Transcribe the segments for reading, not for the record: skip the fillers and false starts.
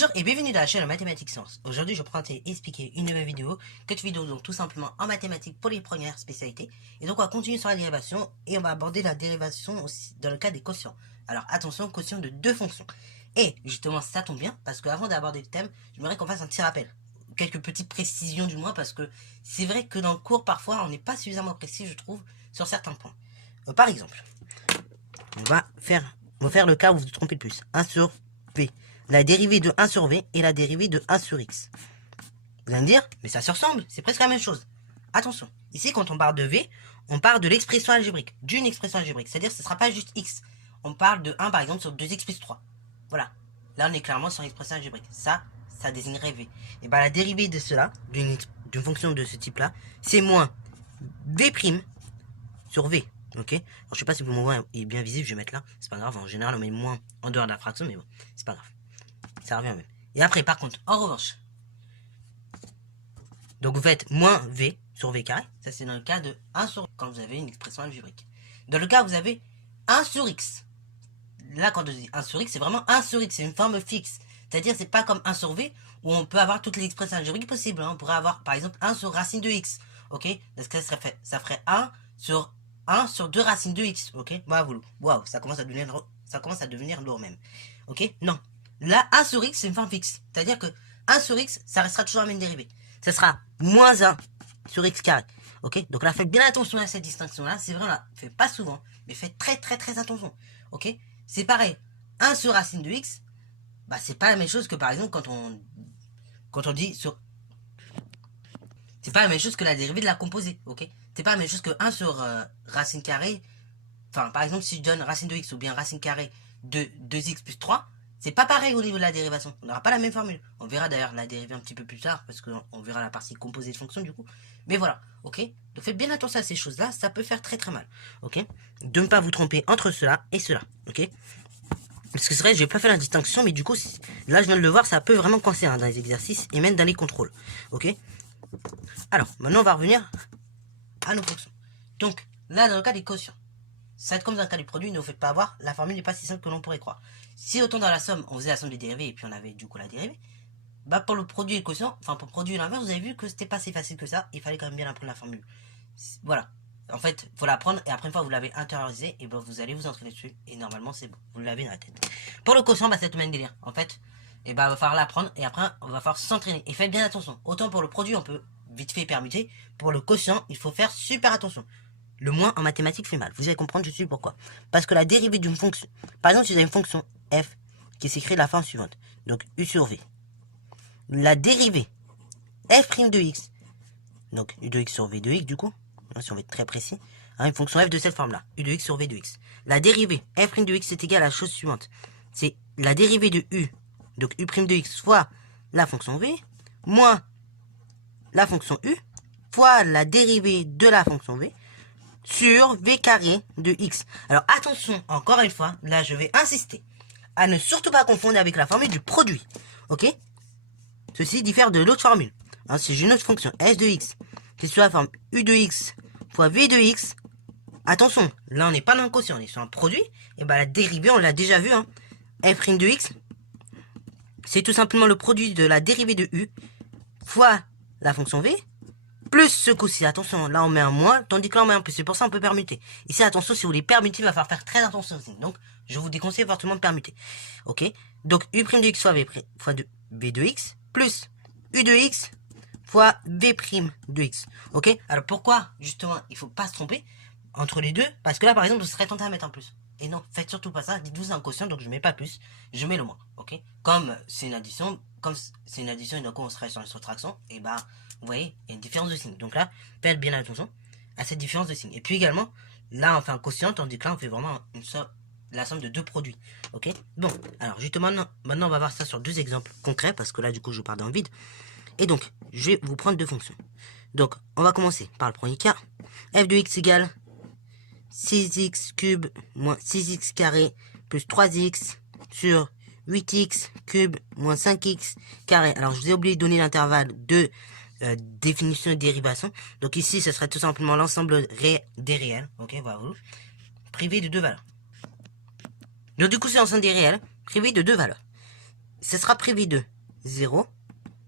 Bonjour et bienvenue dans la chaîne Mathématiques Sciences. Aujourd'hui, je prends à expliquer une nouvelle vidéo, cette vidéo donc tout simplement en mathématiques pour les premières spécialités. Et donc on va continuer sur la dérivation et on va aborder la dérivation aussi dans le cas des quotients. Alors attention, quotient de deux fonctions. Et justement, ça tombe bien parce qu'avant d'aborder le thème, j'aimerais qu'on fasse un petit rappel. Quelques petites précisions du moins parce que c'est vrai que dans le cours, parfois, on n'est pas suffisamment précis, je trouve, sur certains points. Par exemple, on va faire le cas où vous vous trompez le plus. 1 sur V. La dérivée de 1 sur V et la dérivée de 1 sur X. Vous allez me dire, mais ça se ressemble, c'est presque la même chose. Attention, ici quand on parle de V, on parle de l'expression algébrique, d'une expression algébrique. C'est-à-dire que ce ne sera pas juste X. On parle de 1 par exemple sur 2X plus 3. Voilà. Là on est clairement sur une expression algébrique. Ça désignerait V. Et bien la dérivée de cela, d'une fonction de ce type-là, c'est moins V' sur V. Ok. Alors je sais pas si le moins est bien visible, je vais mettre là. C'est pas grave, en général on met moins en dehors de la fraction, mais bon, c'est pas grave. Ça revient même. Et après, par contre, en revanche, donc vous faites moins V sur V carré. Ça, c'est dans le cas de 1 sur quand vous avez une expression algébrique. Dans le cas où vous avez 1 sur X. Là, quand on dit 1 sur X, c'est vraiment 1 sur X. C'est une forme fixe. C'est-à-dire, c'est pas comme 1 sur V où on peut avoir toutes les expressions algébriques possibles. Hein. On pourrait avoir, par exemple, 1 sur racine de X. Ok. Parce que ça ferait 1 sur 2 racines de X. Ok. Waouh, ça commence à devenir lourd même. Ok. Non. Là, 1 sur X, c'est une forme fixe. C'est-à-dire que 1 sur X, ça restera toujours la même dérivée. Ça sera moins 1 sur X carré. Ok. Donc là, faites bien attention à cette distinction-là. C'est vrai, on la fait pas souvent. Mais faites très attention. Ok. C'est pareil. 1 sur racine de X, bah, c'est pas la même chose que par exemple quand on dit sur... C'est pas la même chose que la dérivée de la composée. Ok. C'est pas la même chose que 1 sur racine carrée. Enfin, par exemple, si je donne racine de X ou bien racine carrée de 2X plus 3, c'est pas pareil au niveau de la dérivation. On n'aura pas la même formule. On verra d'ailleurs la dérivée un petit peu plus tard, parce qu'on verra la partie composée de fonction du coup. Mais voilà, ok. Donc faites bien attention à ces choses-là, ça peut faire très mal, ok. De ne pas vous tromper entre cela et cela, ok. Parce que c'est vrai, j'ai pas fait la distinction, mais du coup, là je viens de le voir, ça peut vraiment coincer hein, dans les exercices et même dans les contrôles, ok. Alors, maintenant on va revenir à nos fonctions. Donc, là dans le cas des quotients, ça va être comme dans le cas du produit, ne vous faites pas avoir, la formule n'est pas si simple que l'on pourrait croire. Si autant dans la somme, on faisait la somme des dérivés et puis on avait du coup la dérivée, bah pour le produit et le quotient, enfin pour le produit et l'inverse, vous avez vu que c'était pas si facile que ça, il fallait quand même bien apprendre la formule. Voilà. En fait, faut l'apprendre et après une fois vous l'avez intériorisé, et ben vous allez vous entraîner dessus et normalement c'est bon, vous l'avez dans la tête. Pour le quotient, bah c'est le même délire. En fait, et bah il va falloir l'apprendre et après on va falloir s'entraîner. Et faites bien attention. Autant pour le produit, on peut vite fait permuter. Pour le quotient, il faut faire super attention. Le moins en mathématiques fait mal. Vous allez comprendre, je suis pourquoi. Parce que la dérivée d'une fonction... Par exemple, si vous avez une fonction f qui s'écrit de la forme suivante. Donc, u sur v. La dérivée f' de x. Donc, u de x sur v de x, du coup. Si on veut être très précis. Hein, une fonction f de cette forme-là. U de x sur v de x. La dérivée f' de x est égale à la chose suivante. C'est la dérivée de u. Donc, u' de x fois la fonction v. Moins la fonction u. Fois la dérivée de la fonction v. Sur v carré de x. Alors attention, encore une fois, là je vais insister à ne surtout pas confondre avec la formule du produit. Ok. Ceci diffère de l'autre formule. Hein, si j'ai une autre fonction s de x qui est sur la forme u de x fois v de x, attention, là on n'est pas dans le quotient, on est sur un produit. Et bah la dérivée, on l'a déjà vu. Hein, f' de x, c'est tout simplement le produit de la dérivée de u fois la fonction v. Plus ce coup-ci, attention, là on met un moins, tandis que là on met un plus, c'est pour ça on peut permuter. Ici, attention, si vous voulez permuter, il va falloir faire très attention aussi. Donc, je vous déconseille fortement de permuter. Ok. Donc, u' de x fois v de x, plus u de x fois v' de x. Ok. Alors, pourquoi, justement, il faut pas se tromper entre les deux? Parce que là, par exemple, vous serez tenté à mettre un plus. Et non, faites surtout pas ça, dites-vous un quotient, donc je mets pas plus, je mets le moins. Ok. Comme c'est une addition, et donc on serait sur une soustraction, et bah... Vous voyez, il y a une différence de signe. Donc là, faites bien attention à cette différence de signe. Et puis également, là, on fait un quotient, tandis que là, on fait vraiment la somme de deux produits. Ok. Bon, alors justement, maintenant, on va voir ça sur deux exemples concrets, parce que là, du coup, je pars dans le vide. Et donc, je vais vous prendre deux fonctions. Donc, on va commencer par le premier cas. F de x égale 6x cube moins 6x carré plus 3x sur 8x cube moins 5x carré. Alors, je vous ai oublié de donner l'intervalle de définition de dérivation. Donc ici, ce serait tout simplement l'ensemble des réels. Ok, voilà. Privé de deux valeurs. Donc du coup, c'est l'ensemble des réels privé de deux valeurs. ce sera privé de 0,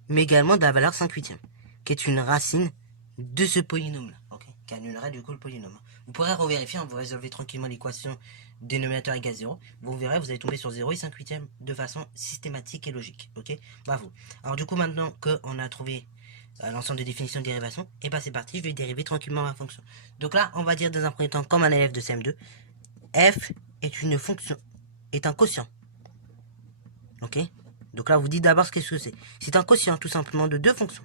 mais également de la valeur 5/8, qui est une racine de ce polynôme-là, ok, qui annulera du coup le polynôme. Vous pourrez revérifier, vous résolvez tranquillement l'équation dénominateur égale 0, vous verrez, vous allez tomber sur 0 et 5/8 de façon systématique et logique, ok. Bravo. Alors du coup, maintenant qu'on a trouvé l'ensemble de définitions de dérivation, et ben c'est parti, je vais dériver tranquillement ma fonction. Donc là, on va dire dans un premier temps, comme un élève de CM2, f est une fonction, est un quotient, ok. Donc là, vous dites d'abord ce que c'est. C'est un quotient tout simplement de deux fonctions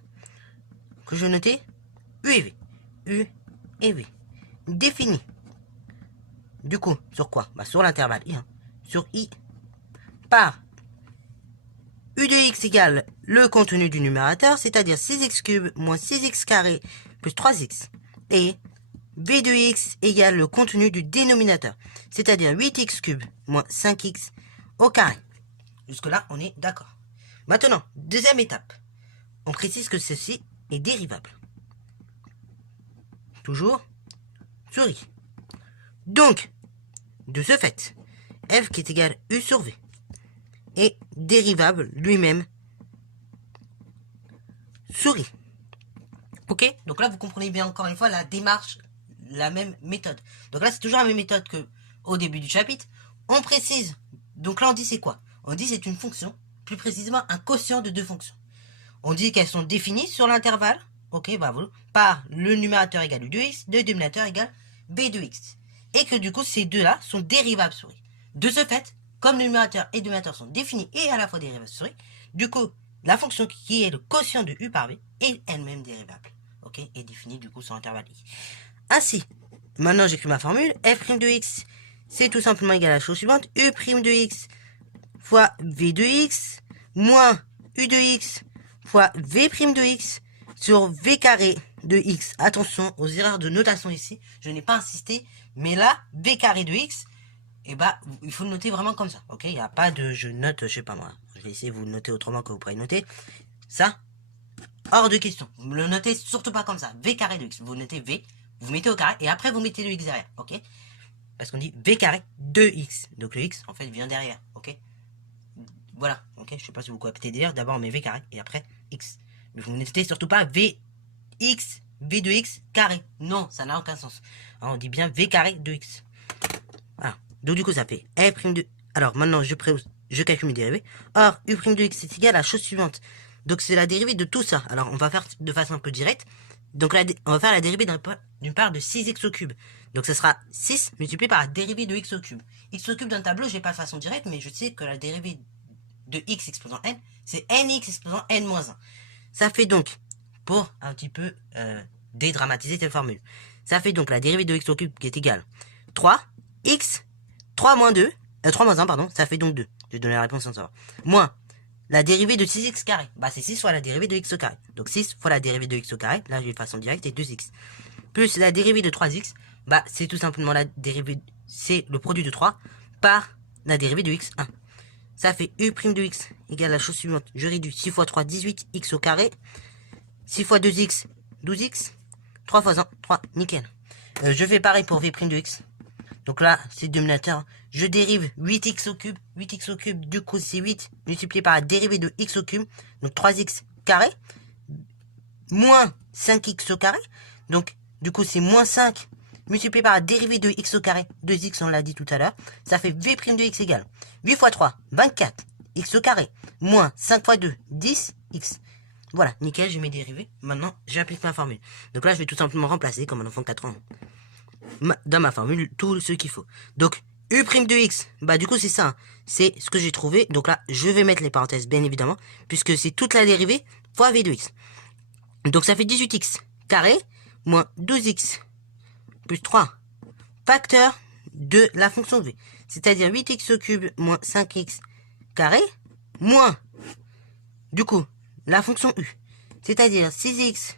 que je vais noter U et V. U et V. Défini. Du coup, sur quoi? Bah, sur l'intervalle I. Sur I par U de x égale le contenu du numérateur, c'est-à-dire 6x cube moins 6x carré plus 3x. Et V de x égale le contenu du dénominateur, c'est-à-dire 8x cube moins 5x au carré. Jusque-là, on est d'accord. Maintenant, deuxième étape. On précise que ceci est dérivable. Toujours sur I. Donc, de ce fait, f qui est égal u sur v est dérivable lui-même sur I. Ok? Donc là, vous comprenez bien encore une fois la démarche, la même méthode. Donc là, c'est toujours la même méthode que au début du chapitre. On précise. Donc là, on dit c'est quoi? On dit c'est une fonction, plus précisément un quotient de deux fonctions. On dit qu'elles sont définies sur l'intervalle, ok, bravo, par le numérateur égale u de x, le dénominateur égale b de x. Et que du coup, ces deux-là sont dérivables sur i. De ce fait, comme le numérateur et le dénominateur sont définis et à la fois dérivables sur i, du coup, la fonction qui est le quotient de u par v est elle-même dérivable, ok, et définie du coup sur l'intervalle i. Ainsi, maintenant j'écris ma formule, f' de x, c'est tout simplement égal à la chose suivante, u' de x fois v de x moins u de x fois v' de x sur v carré de x. Attention aux erreurs de notation ici, je n'ai pas insisté, mais là, v carré de x, et bah, il faut le noter vraiment comme ça, ok. Il n'y a pas de je note, je sais pas moi, je vais essayer de vous le noter autrement que vous pourrez noter. Ça, hors de question, vous le notez surtout pas comme ça, v carré de x, vous notez v, vous mettez au carré, et après vous mettez le x derrière, ok. Parce qu'on dit v carré de x, donc le x, en fait, vient derrière, ok. Voilà, ok, je sais pas si vous captez dire, d'abord on met v carré et après x. Mais vous n'hésitez surtout pas v de x carré. Non, ça n'a aucun sens. Alors, on dit bien v carré de x. Voilà. Donc du coup ça fait f' de... Alors maintenant je calcule mes dérivés. Or, u' de x est égal à la chose suivante. Donc c'est la dérivée de tout ça. Alors on va faire de façon un peu directe. Donc là, on va faire la dérivée d'une part de 6x au cube. Donc ce sera 6 multiplié par la dérivée de x au cube. X au cube dans le tableau, je n'ai pas de façon directe, mais je sais que la dérivée de x exposant n, c'est nx exposant n-1. Ça fait donc, pour un petit peu dédramatiser cette formule, ça fait donc la dérivée de x au cube qui est égale 3x, 3 moins 2, 3 moins 1, pardon, ça fait donc 2. Je vais donner la réponse sans savoir. Moins la dérivée de 6x carré, bah c'est 6 fois la dérivée de x au carré. Donc 6 fois la dérivée de x au carré, là j'ai de façon directe, et 2x. Plus la dérivée de 3x, bah c'est tout simplement la dérivée, c'est le produit de 3 par la dérivée de x1. Ça fait u' de x égale à la chose suivante. Je réduis 6 fois 3, 18x au carré. 6 fois 2x, 12x. 3 fois 1, 3, nickel. Je fais pareil pour v' de x. Donc là, c'est le dénominateur. Je dérive 8x au cube. 8x au cube, du coup, c'est 8 multiplié par la dérivée de x au cube. Donc 3x carré. Moins 5x au carré. Donc, du coup, c'est moins 5 multiplié par la dérivée de x au carré. 2x, on l'a dit tout à l'heure. Ça fait v' de x égale 8 fois 3, 24. X au carré. Moins 5 fois 2, 10. X. Voilà, nickel, j'ai mes dérivés. Maintenant, j'applique ma formule. Donc là, je vais tout simplement remplacer, comme un enfant de 4 ans, dans ma formule, tout ce qu'il faut. Donc, u' de x, bah du coup, c'est ça. Hein. C'est ce que j'ai trouvé. Donc là, je vais mettre les parenthèses, bien évidemment, puisque c'est toute la dérivée fois v de x. Donc ça fait 18x carré, moins 12x, plus 3, facteur de la fonction de v. C'est-à-dire 8x au cube, moins 5x carré, moins, du coup, la fonction u. C'est-à-dire 6x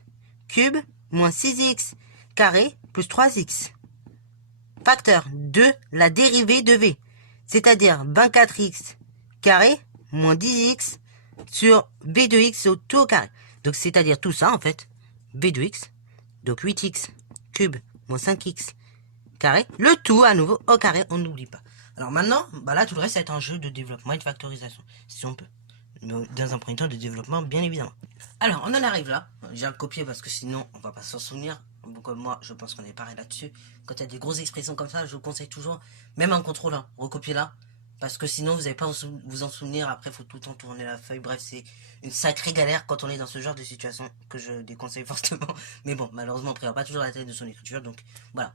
cube, moins 6x carré, plus 3x. Facteur de la dérivée de v. C'est-à-dire 24x carré, moins 10x sur v de x au tout au carré. Donc c'est-à-dire tout ça en fait, v de x, donc 8x cube moins 5x carré, le tout à nouveau au carré, on n'oublie pas. Alors maintenant, bah là tout le reste c'est un jeu de développement et de factorisation, si on peut. dans un premier temps de développement, bien évidemment. Alors, on en arrive là. J'ai copié parce que sinon, on va pas s'en souvenir. Comme moi, je pense qu'on est pareil là-dessus. Quand il y a des grosses expressions comme ça, je vous conseille toujours, même en contrôle, hein, recopier là. Parce que sinon, vous n'allez pas vous en souvenir. Après, il faut tout le temps tourner la feuille. Bref, c'est une sacrée galère quand on est dans ce genre de situation que je déconseille fortement. Mais bon, malheureusement, on ne prévoit pas toujours la tête de son écriture. Donc, voilà.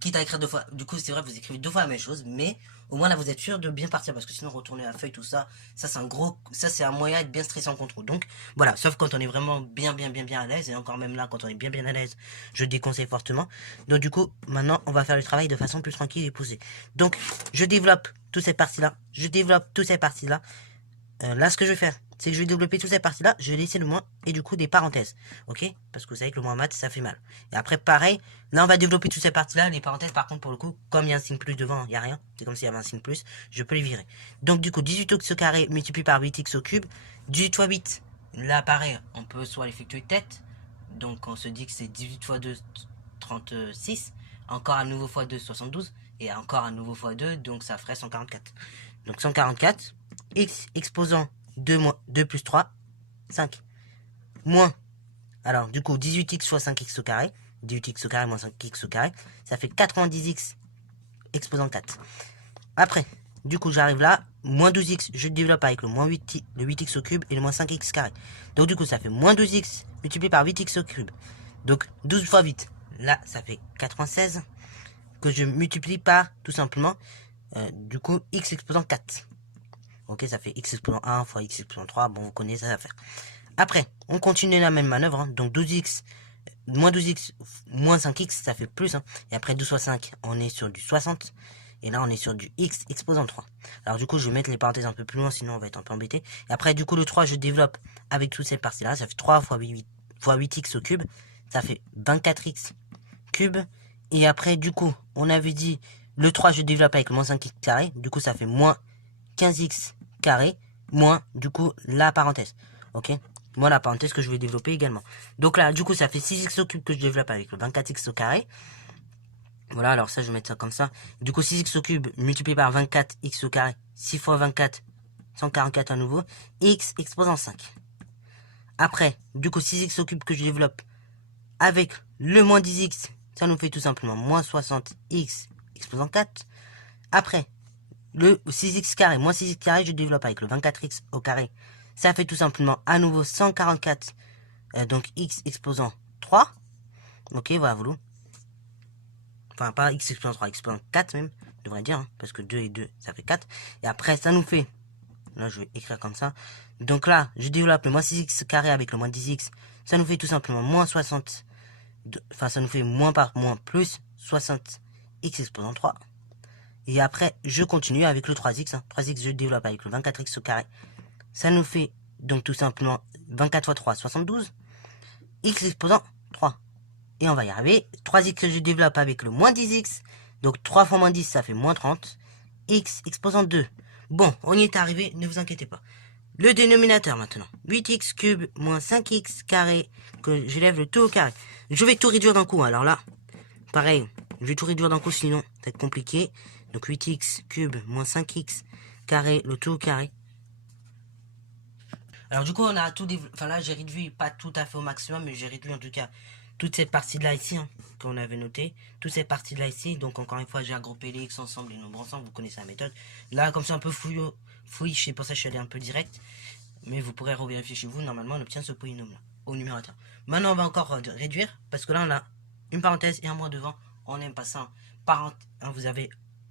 Quitte à écrire 2 fois, du coup c'est vrai vous écrivez 2 fois la même chose, mais au moins là vous êtes sûr de bien partir, parce que sinon retourner la feuille, tout ça, ça c'est un moyen d'être bien stressé en contrôle. Donc voilà, sauf quand on est vraiment bien à l'aise, et encore même là quand on est bien à l'aise, je déconseille fortement. Donc du coup maintenant on va faire le travail de façon plus tranquille et posée. Donc je développe toutes ces parties là, là ce que je vais faire, c'est que je vais développer toutes ces parties-là, je vais laisser le moins et du coup des parenthèses, ok? Parce que vous savez que le moins maths, ça fait mal. Et après, pareil, là on va développer toutes ces parties-là, les parenthèses par contre pour le coup, comme il y a un signe plus devant, il n'y a rien, c'est comme s'il y avait un signe plus, je peux les virer. Donc du coup, 18x au carré multiplié par 8x au cube, 18 fois 8, là pareil, on peut soit l'effectuer tête, donc on se dit que c'est 18 fois 2, 36, encore à nouveau fois 2, 72, et encore à nouveau fois 2, donc ça ferait 144. Donc 144, x exposant 2 plus 3, 5. Moins, alors du coup 18x fois 5x au carré, 18x au carré moins 5x au carré, ça fait 90x exposant 4. Après, du coup j'arrive là, moins 12x, je développe avec le moins 8, le 8x au cube et le moins 5x carré. Donc du coup ça fait moins 12x multiplié par 8x au cube. Donc 12 fois 8, là ça fait 96, que je multiplie par tout simplement, du coup x exposant 4. Ok, ça fait x exposant 1 fois x exposant 3. Bon, vous connaissez ça à faire. Après, on continue la même manœuvre. Hein. Donc 12x, moins 12x, moins 5x, ça fait plus. Hein. Et après 12 fois 5, on est sur du 60. Et là, on est sur du x exposant 3. Alors du coup, je vais mettre les parenthèses un peu plus loin, sinon on va être un peu embêté. Et après, du coup, le 3, je développe avec toutes ces parties-là. Ça fait 3 fois 8x au cube. Ça fait 24x cube. Et après, du coup, on avait dit, le 3, je développe avec le moins 5x carré. Du coup, ça fait moins 15x carré, moins, du coup, la parenthèse. Ok? Moi, la parenthèse que je vais développer également. Donc là, du coup, ça fait 6x au cube que je développe avec le 24x au carré. Voilà, alors ça, je vais mettre ça comme ça. Du coup, 6x au cube multiplié par 24x au carré. 6 fois 24, 144 à nouveau. X exposant 5. Après, du coup, 6x au cube que je développe avec le moins 10x, ça nous fait tout simplement moins 60x exposant 4. Après, le 6x carré, moins 6x carré, je développe avec le 24x au carré. Ça fait tout simplement à nouveau 144, donc x exposant 3. Ok, voilà, vous. Enfin, pas x exposant 3, exposant 4 même, je devrais dire, hein, parce que 2 et 2, ça fait 4. Et après, ça nous fait, là je vais écrire comme ça. Donc là, je développe le moins 6x carré avec le moins 10x. Ça nous fait tout simplement moins 60, enfin ça nous fait moins par moins plus 60 x exposant 3. Et après, je continue avec le 3x. Hein. 3x, je développe avec le 24x au carré. Ça nous fait donc tout simplement 24 fois 3, 72. X exposant 3. Et on va y arriver. 3x, je développe avec le moins 10x. Donc 3 fois moins 10, ça fait moins 30. X exposant 2. Bon, on y est arrivé, ne vous inquiétez pas. Le dénominateur maintenant. 8x cube moins 5x carré. Que j'élève le tout au carré. Je vais tout réduire d'un coup. Alors là, pareil, je vais tout réduire d'un coup, sinon ça va être compliqué. Donc 8x cube moins 5x carré, le tout au carré. Alors du coup, on a tout développé. Enfin là, j'ai réduit, pas tout à fait au maximum, mais j'ai réduit en tout cas toute cette partie-là ici, hein, qu'on avait noté. Toute cette partie-là ici. Donc encore une fois, j'ai regroupé les x ensemble, les nombres ensemble. Vous connaissez la méthode. Là, comme c'est un peu fouille, c'est pour ça que je suis allé un peu direct. Mais vous pourrez revérifier chez vous. Normalement, on obtient ce polynôme-là au numérateur. Maintenant, on va encore réduire. Parce que là, on a une parenthèse et un moins devant. On n'aime pas ça. Vous avez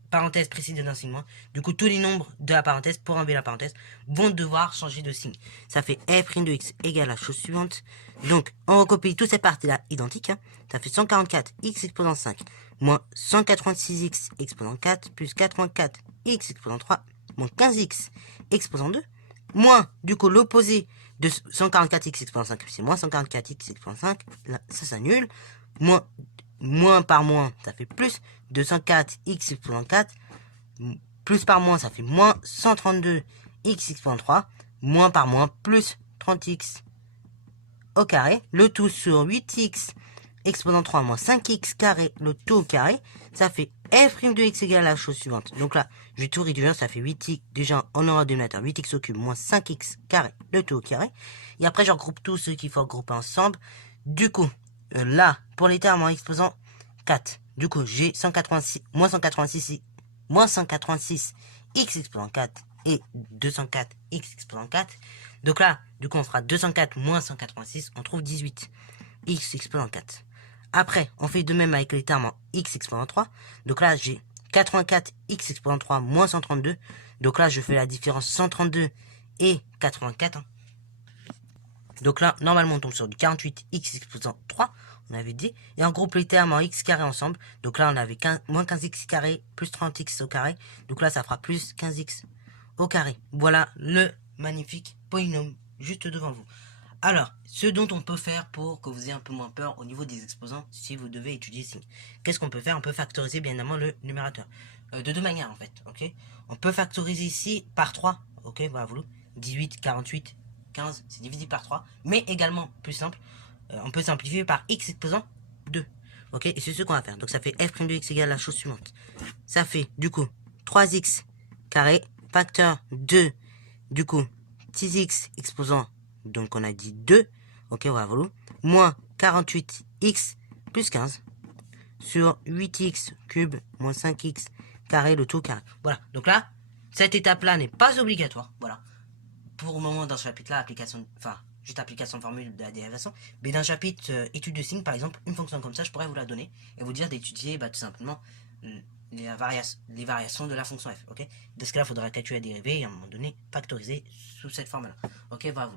parenthèse précédée d'un signe moins. Du coup, tous les nombres de la parenthèse, pour enlever la parenthèse, vont devoir changer de signe. Ça fait f' de x égale la chose suivante. Donc, on recopie toutes ces parties-là identiques. Hein. Ça fait 144 x exposant 5 moins 186x exposant 4 plus 84 x exposant 3 moins 15x exposant 2 moins, du coup, l'opposé de 144x exposant 5, c'est moins 144x exposant 5. Là, ça s'annule. Moins par moins, ça fait plus 204x exposant 4. Plus par moins, ça fait moins 132x exposant 3. Moins par moins, plus 30x au carré. Le tout sur 8x exposant 3 moins 5x carré, le tout au carré, ça fait f' de x égale la chose suivante. Donc là, je vais tout réduire, ça fait 8x, déjà on aura dénominateur 8x au cube moins 5x carré, le tout au carré. Et après, je regroupe tous ceux qu'il faut regrouper ensemble. Du coup, là, pour les termes en exposant 4, du coup, j'ai 186, moins 186 x exposant 4 et 204 x exposant 4. Donc là, du coup, on fera 204 moins 186, on trouve 18 x exposant 4. Après, on fait de même avec les termes en x exposant 3. Donc là, j'ai 84 x exposant 3 moins 132. Donc là, je fais la différence 132 et 84. Hein. Donc là, normalement, on tombe sur du 48 x exposant 3. On avait dit. Et on groupe les termes en x carré ensemble. Donc là, on avait moins 15x carré plus 30x au carré. Donc là, ça fera plus 15x au carré. Voilà le magnifique polynôme juste devant vous. Alors, ce dont on peut faire pour que vous ayez un peu moins peur au niveau des exposants si vous devez étudier signe. Qu'est-ce qu'on peut faire? On peut factoriser bien évidemment le numérateur. De deux manières en fait, ok. On peut factoriser ici par 3, ok, voilà, vous 18, 48, 15, c'est divisé par 3. Mais également, plus simple, on peut simplifier par x exposant 2. Ok, et c'est ce qu'on va faire. Donc ça fait f' de x égale la chose suivante. Ça fait du coup 3x carré, facteur 2, du coup 6x exposant, donc on a dit 2, ok, voilà, voilà, moins 48x plus 15 sur 8x cube moins 5x carré, le tout carré. Voilà, donc là, cette étape-là n'est pas obligatoire, voilà. Pour le moment, dans ce chapitre-là, application, enfin, juste application de formule de la dérivation, mais dans le chapitre étude de signes, par exemple, une fonction comme ça, je pourrais vous la donner et vous dire d'étudier tout simplement les variations de la fonction f, ok. De ce cas-là, il faudra calculer la dérivée et à un moment donné, factoriser sous cette forme-là, ok, voilà.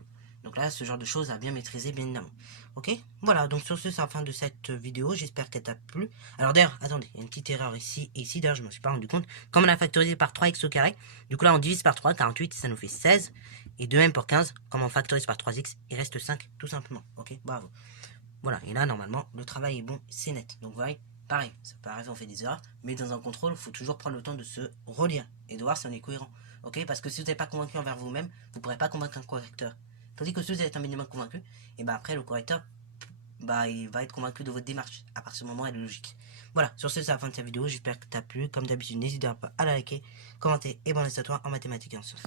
Donc là, ce genre de choses à bien maîtriser, bien évidemment. Ok, voilà, donc sur ce, c'est la fin de cette vidéo. J'espère qu'elle t'a plu. Alors d'ailleurs, attendez, il y a une petite erreur ici et ici. D'ailleurs, je ne me suis pas rendu compte. Comme on a factorisé par 3x au carré, du coup là, on divise par 3, 48, ça nous fait 16. Et de même pour 15, comme on factorise par 3x, il reste 5, tout simplement. Ok, bravo. Voilà, et là, normalement, le travail est bon, c'est net. Donc, vous voyez, pareil, ça peut arriver, on fait des erreurs, mais dans un contrôle, il faut toujours prendre le temps de se relire et de voir si on est cohérent. Ok, parce que si vous n'êtes pas convaincu envers vous-même, vous ne pourrez pas convaincre un correcteur. Tandis que si vous êtes un minimum convaincu, et après le correcteur, il va être convaincu de votre démarche. À partir du moment où elle est logique. Voilà, sur ce, c'est la fin de cette vidéo. J'espère que t'as plu. Comme d'habitude, n'hésitez pas à la liker, commenter et bon à toi en mathématiques et en sciences.